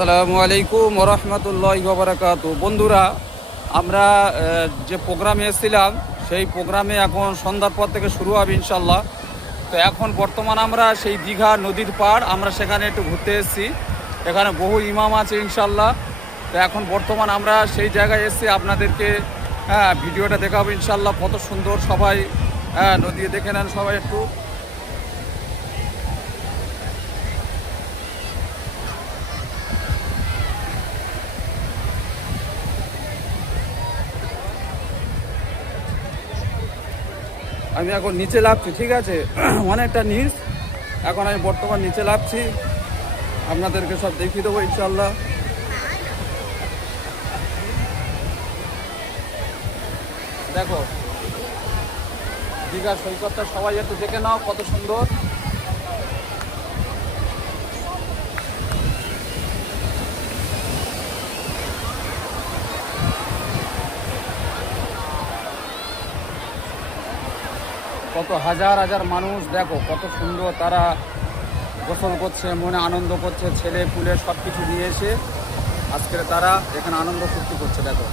আসসালামু আলাইকুম ওরহমতুল্লাহি ওয়া বারাকাতুহু। বন্ধুরা, আমরা যে প্রোগ্রামে এসেছিলাম সেই প্রোগ্রামে এখন সন্ধ্যার পর থেকে শুরু হবে ইনশাল্লাহ। তো এখন বর্তমান আমরা সেই দীঘা নদীর পাড়, আমরা সেখানে একটু ঘুরতে এসেছি। এখানে বহু ইমাম আছে ইনশাল্লাহ। তো এখন বর্তমান আমরা সেই জায়গায় এসেছি, আপনাদেরকে ভিডিওটা দেখাবো ইনশাল্লাহ। কত সুন্দর সবাই নদী দেখে নেন সবাই একটু। আমি এখন নিচে লাফছি, ঠিক আছে? অনেকটা নিচ, এখন আমি বর্তমান নিচে লাফছি, আপনাদেরকে সব দেখিয়ে দেবো ইনশাল্লাহ। দেখো দীঘার সৈকতটা সবাই একটু দেখে নাও, কত সুন্দর। কত হাজার হাজার মানুষ, দেখো কত সুন্দর তারা গোসল করছে, মনে আনন্দ করছে, ছেলে পুলে সব কিছু নিয়ে এসে আজকে তারা এখানে আনন্দ ফুর্তি করছে। দেখো